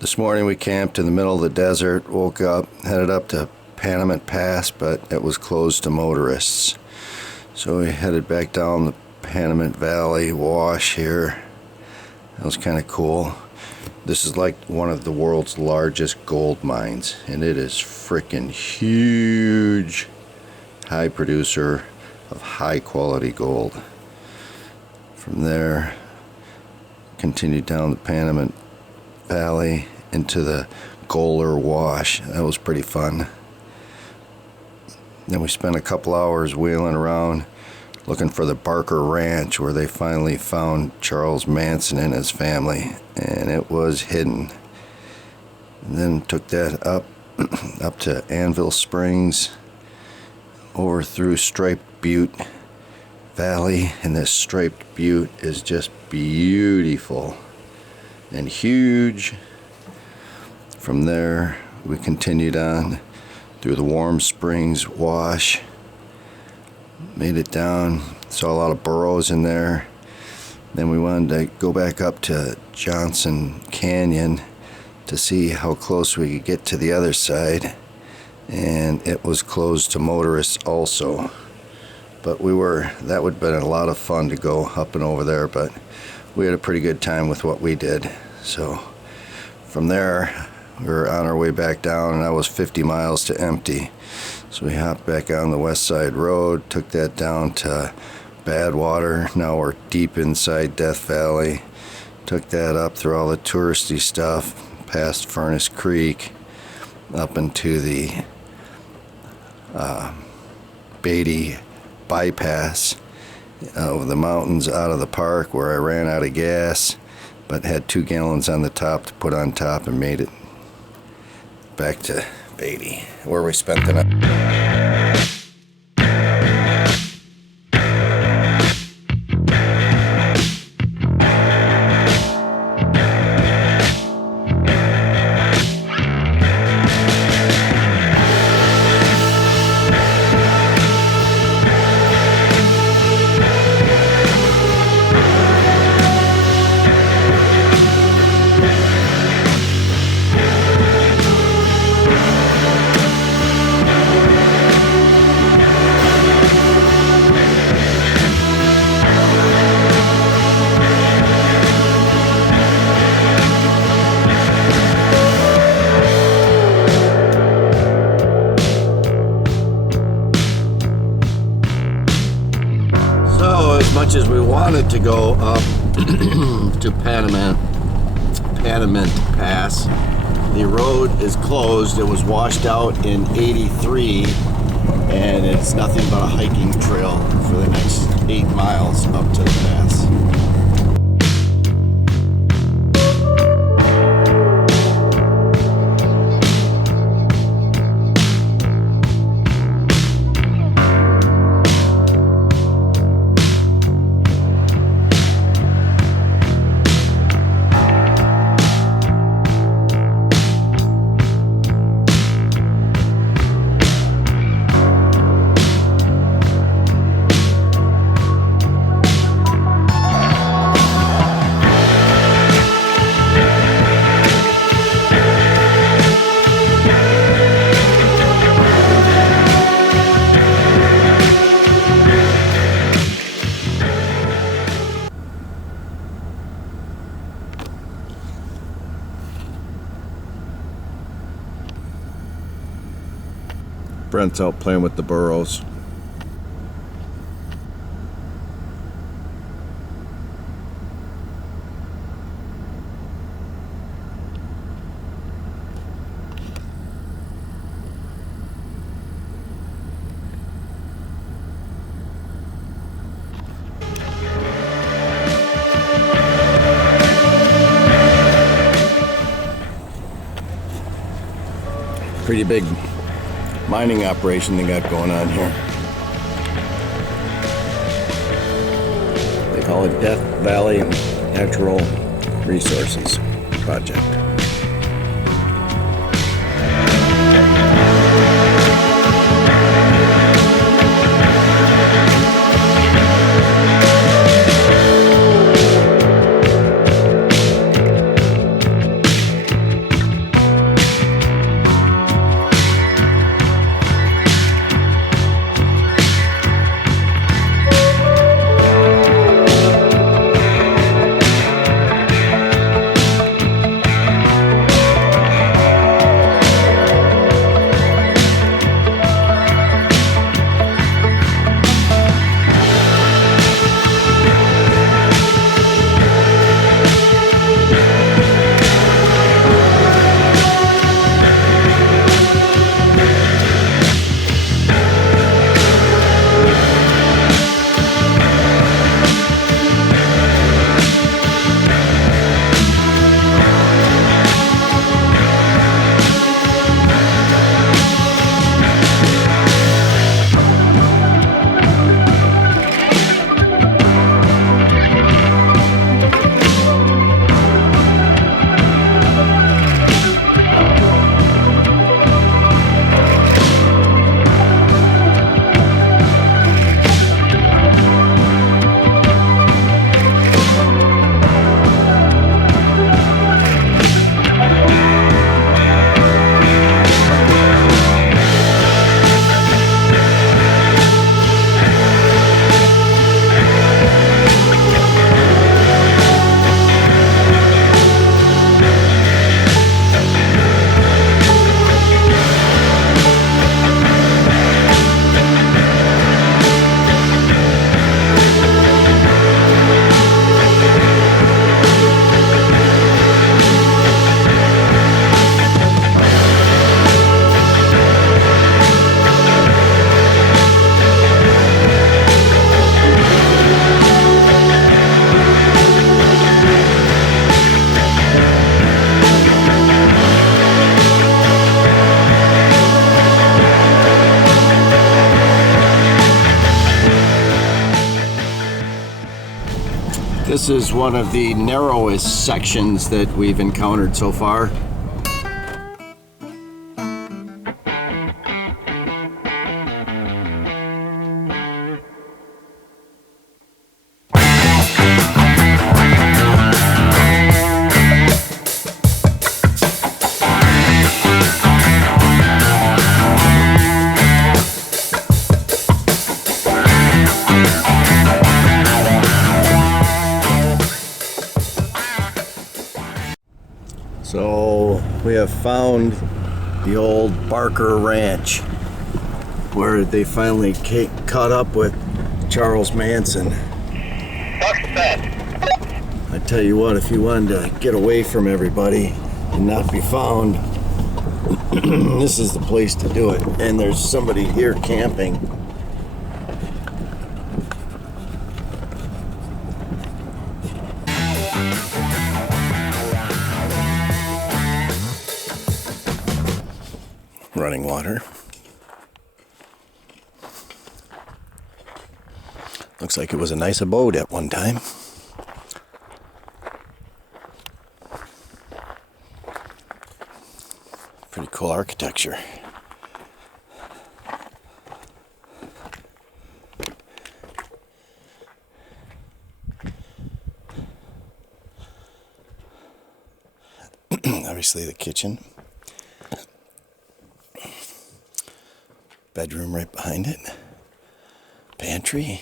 This morning we camped in the middle of the desert, woke up, headed up to Panamint Pass, but it was closed to motorists. So we headed back down the Panamint Valley wash here. That was kind of cool. This is like one of the world's largest gold mines, and it is freaking huge. High producer of high quality gold. From there, continued down the Panamint Valley into the Goler wash. That was pretty fun. Then we spent a couple hours wheeling around looking for the Barker Ranch, where they finally found Charles Manson and his family, and it was hidden. And then took that up to Anvil Springs, over through Striped Butte Valley, and this Striped Butte is just beautiful and huge. From there we continued on through the Warm Springs wash, made it down, saw a lot of burrows in there. Then we wanted to go back up to Johnson Canyon to see how close we could get to the other side, and it was closed to motorists also. But that would have been a lot of fun to go up and over there, but we had a pretty good time with what we did. So from there we were on our way back down, and that was 50 miles to empty. So we hopped back on the West Side Road, took that down to Badwater. Now we're deep inside Death Valley. Took that up through all the touristy stuff, past Furnace Creek, up into the Beatty bypass over the mountains out of the park, where I ran out of gas but had 2 gallons on the top to put on top, and made it back to Beatty, where we spent the night. As much as we wanted to go up to Panamint Pass, the road is closed. It was washed out in '83, and it's nothing but a hiking trail for the next 8 miles up to the pass. Brent's out playing with the burros. Pretty big mining operation they got going on here. They call it Death Valley Natural Resources Project. This is one of the narrowest sections that we've encountered so far. So we have found the old Barker Ranch where they finally caught up with Charles Manson. I tell you what, if you wanted to get away from everybody and not be found, this is the place to do it. And there's somebody here camping. Running water. Looks like it was a nice abode at one time. Pretty cool architecture. Obviously the kitchen. Bedroom right behind it. Pantry.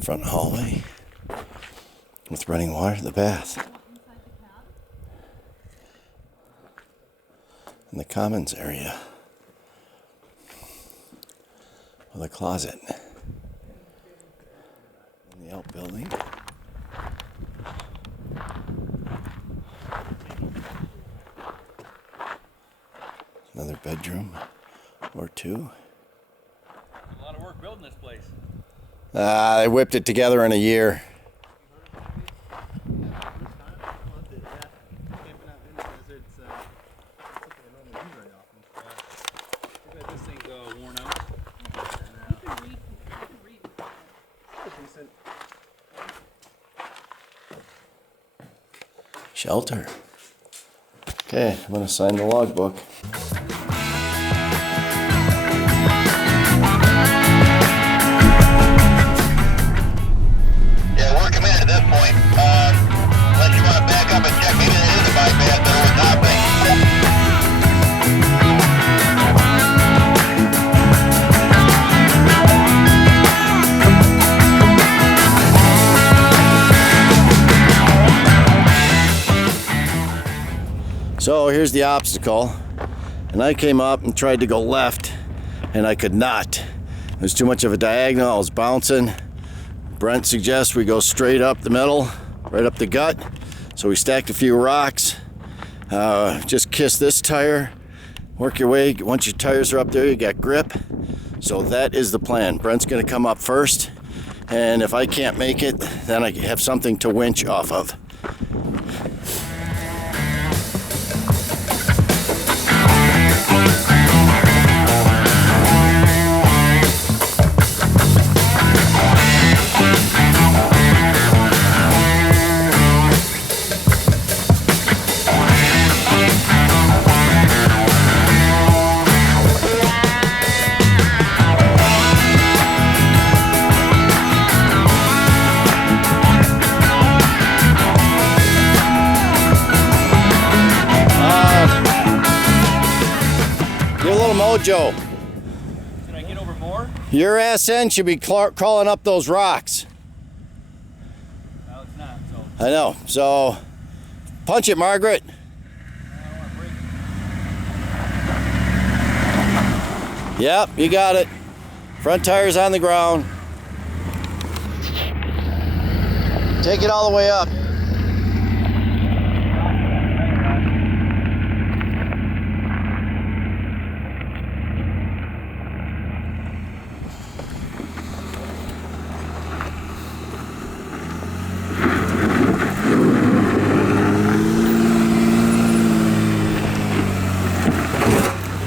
Front hallway with running water. The bath. And the commons area. With a closet. In the outbuilding. Another bedroom or two. A lot of work building this place. I whipped it together in a year. This thing's worn out. Shelter. Okay, I'm gonna sign the logbook. Yeah, we're committed at this point. Unless you want to back up and check, maybe that is a bypass that was happening. So here's the obstacle, and I came up and tried to go left, and I could not. There's too much of a diagonal. I was bouncing. Brent suggests we go straight up the middle, right up the gut. So we stacked a few rocks. Just kiss this tire, work your way. Once your tires are up there, you got grip. So that is the plan. Brent's gonna come up first, and if I can't make it, then I have something to winch off of. Mojo. Can I get over more? Your ass end should be crawling up those rocks. No, it's not. So. I know. So, punch it, Margaret. I don't want to break it. Yep, you got it. Front tire's on the ground. Take it all the way up.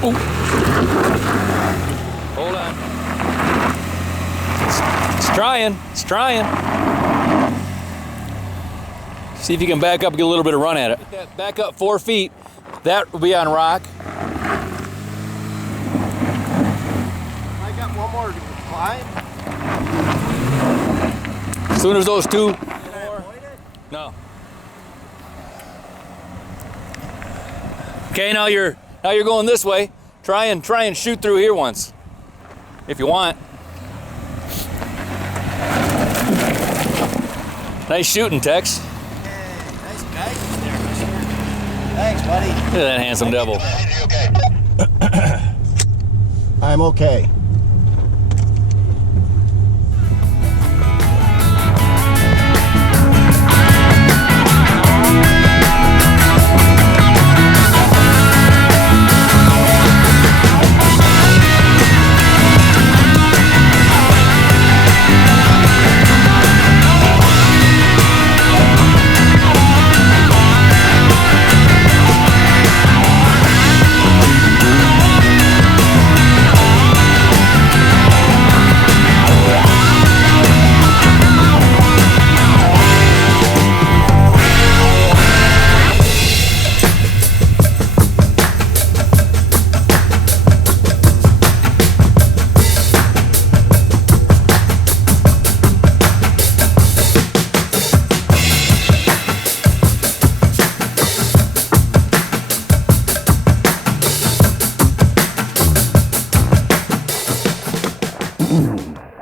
Hold on. trying. It's trying. See if you can back up and get a little bit of run at it. Back up 4 feet. That will be on rock. I got one more to climb. As soon as those two. No. Okay, now you're going this way. Try and shoot through here once, if you want. Nice shooting, Tex. Nice guidance there, mister. Thanks, buddy. Look at that handsome devil. Okay. I'm okay.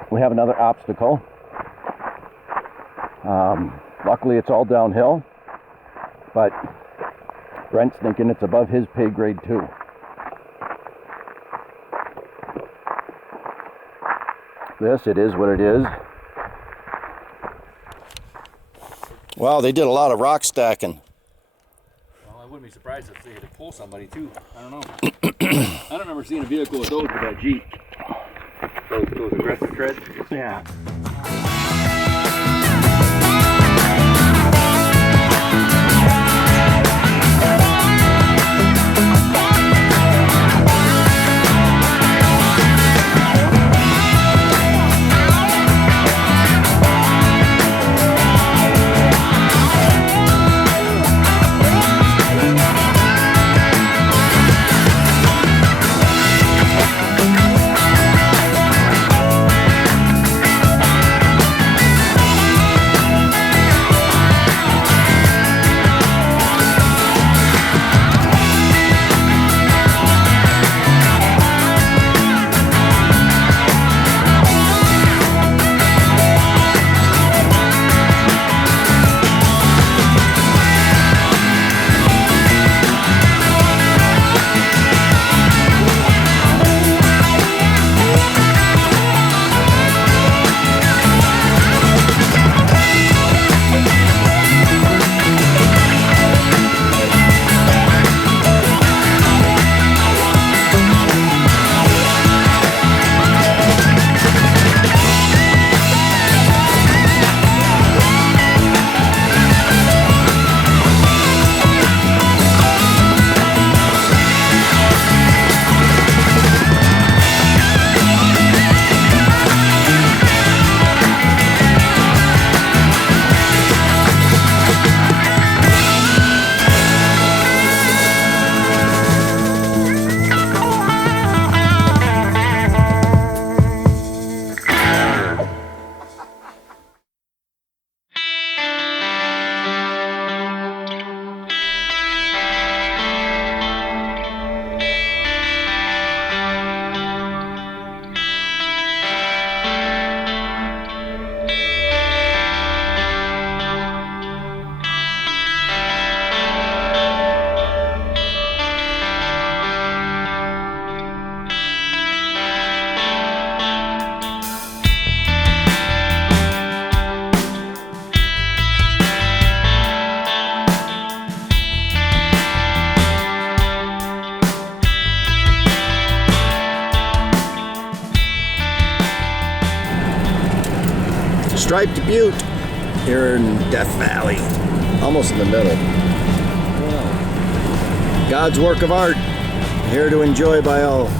We have another obstacle. Luckily it's all downhill, but Brent's thinking it's above his pay grade too. It is what it is. Wow, they did a lot of rock stacking. Well, I wouldn't be surprised if they had to pull somebody too. I don't know. I don't remember seeing a vehicle with those with that Jeep. Those aggressive treads. Yeah. Striped Butte here in Death Valley, almost in the middle. God's work of art, here to enjoy by all.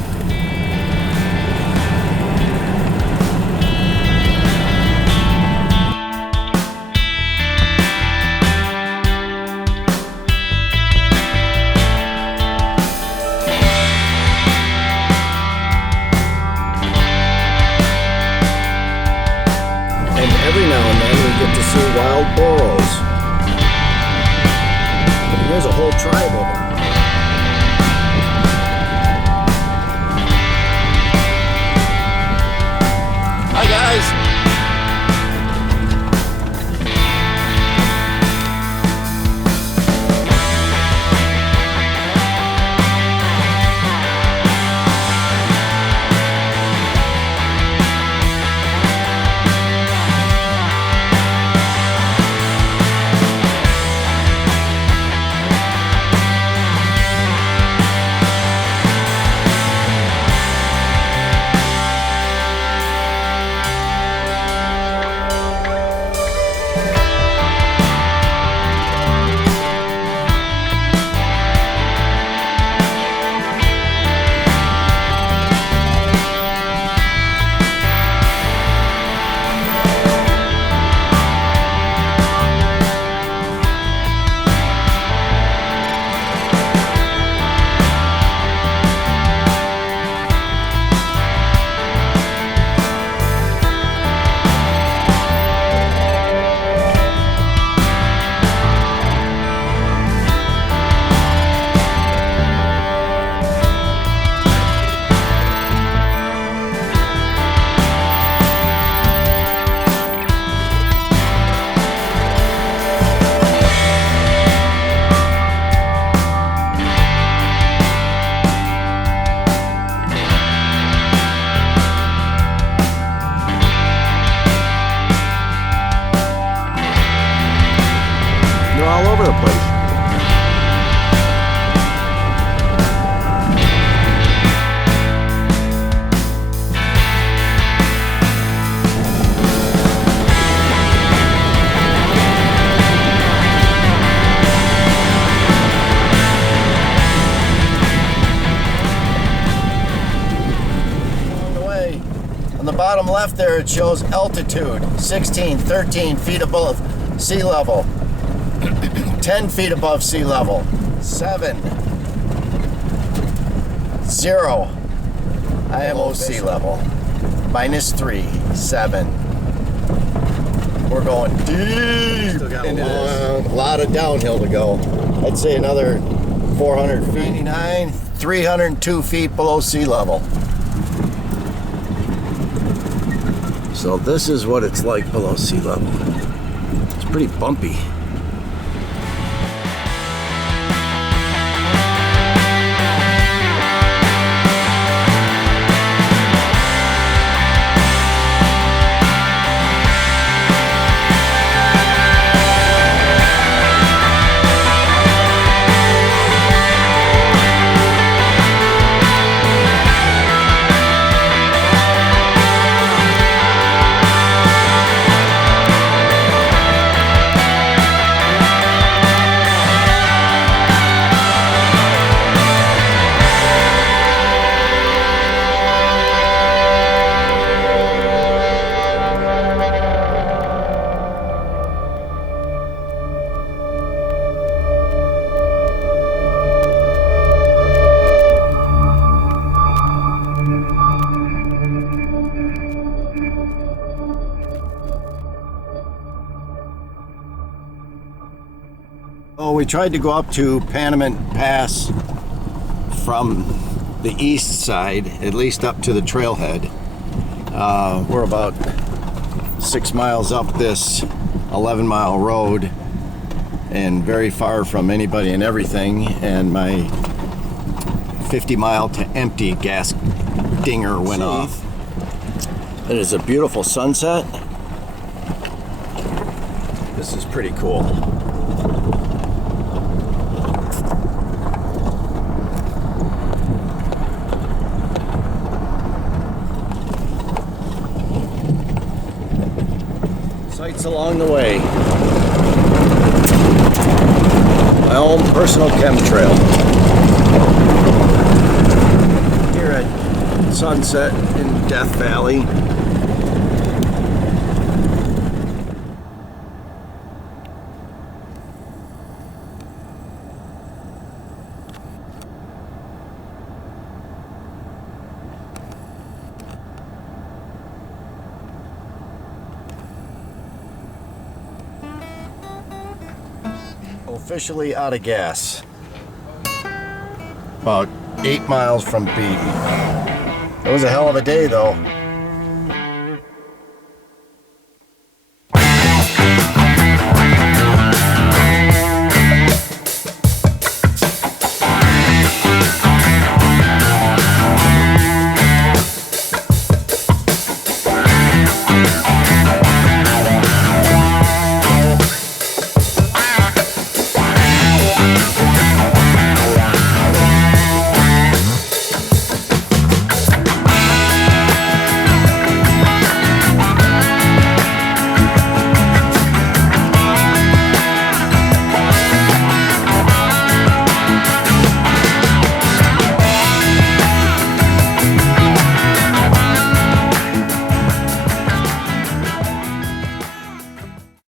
are all over the place. On the bottom left there, it shows altitude 16, 13 feet above sea level, 10 feet above sea level, 7, 0, IMO sea level, -3, 7. We're going deep into this. A lot of downhill to go. I'd say another 400 feet. 99, 302 feet below sea level. So this is what it's like below sea level. It's pretty bumpy. Oh, we tried to go up to Panamint Pass from the east side, at least up to the trailhead. We're about 6 miles up this 11-mile road and very far from anybody and everything, and my 50-mile to empty gas dinger went off. It is a beautiful sunset. This is pretty cool. Sights along the way. My own personal chemtrail. Here at sunset in Death Valley. Officially out of gas. About 8 miles from Butte. It was a hell of a day though.